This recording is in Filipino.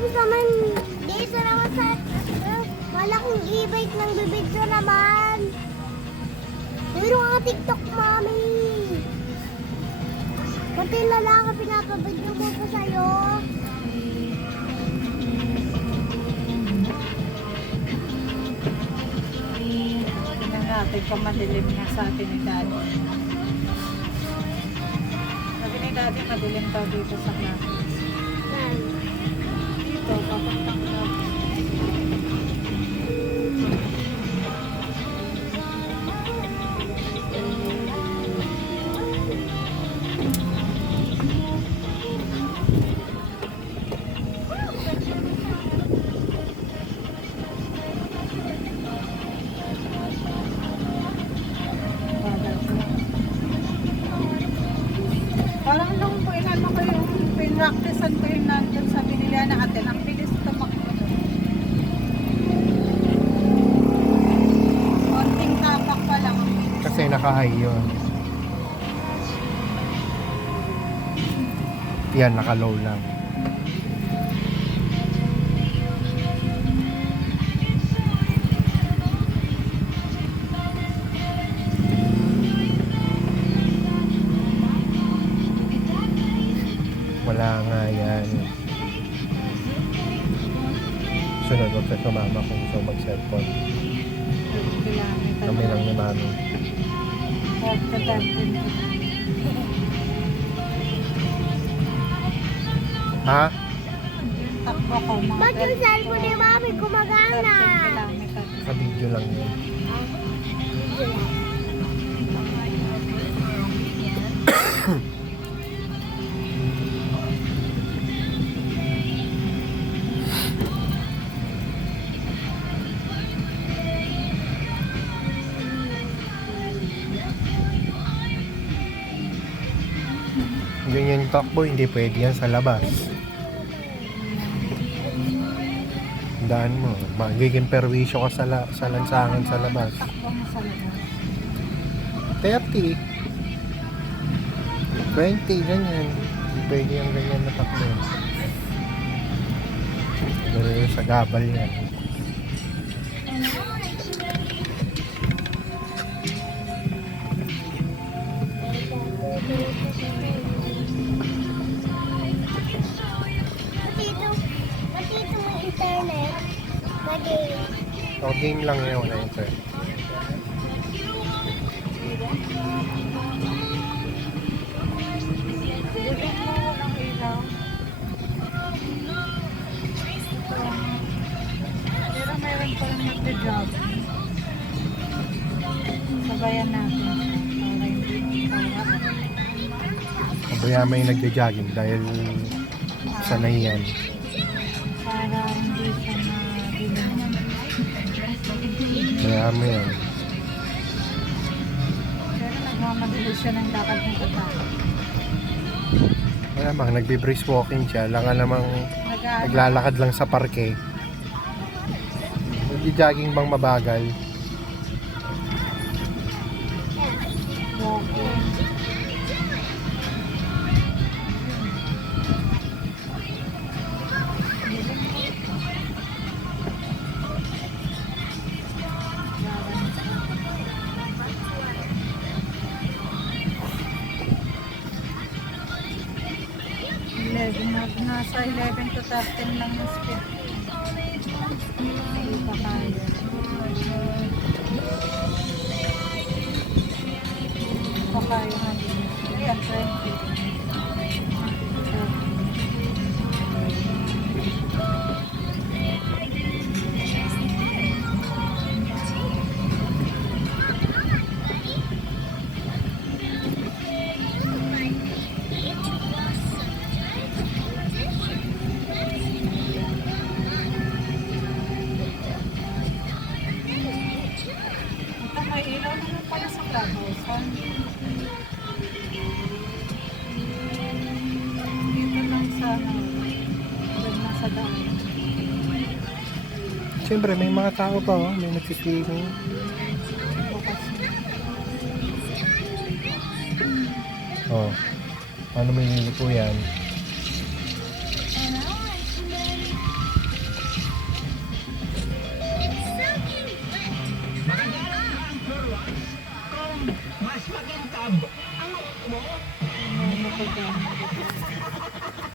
Tapos naman, dito naman sa malaking e-bike ng bibidyo naman. Meron nga TikTok, mami. Pati lalaki pinapabidyo mo pa sa'yo. Tingnan natin kung madilim nga sa atin ni Daddy. Sabi ni Daddy, madilim daw dito sa klase. Yan. Dito, papuntang daw. Parang nung inano ko yung pinracticean ko yung nandun sa binila natin, ang bilis tumakbo doon. Konting tapak pa lang. Kasi naka-high yun. Yan, naka-low lang. Wala nga yan. Sunod, huwag ka sumama kung gusto mag-cellphone. Kami lang ni Mami. Ha? Takbo ko mga Ba't yung cellphone ni mami gumagana? Sa video lang yun. Ganyan yung takbo, hindi pwede yan sa labas. Daan mo, magiging perwisyo ka sa lansangan sa labas. Takbo mo sa labas. 30, 20, ganyan. Hindi pwede yung ganyan na takbo. Pero sa gabal yan. Pati ito may internet. Mag-game. O, game lang yun, wala yun, sir. Bigyan mo ng ilaw. Pero meron pa rin nagde-job. Sabayan natin. Para hindi Kaya may nagja-jogging dahil sanay yan. para hindi siya madilim. Kaya mo yan. Pero nagmamadali siya ng lakad ng tatakot. Kaya mang nagbe-brisk walking siya. Lang namang naglalakad lang sa parke. Nagja-jogging bang mabagal? Walking. Nasa 11 to 13 lang yung speed. Hindi pa kaya. Hindi pa kaya nga din. Ayan, 20. Ito may ilaw naman pala sa clubhouse. Dito lang sa sa daan. Siyempre, may mga tao pa, oh. May nagsiswimming. Bukas. Oh. Paano may nilipo yan? Anak. Ano ko dyan?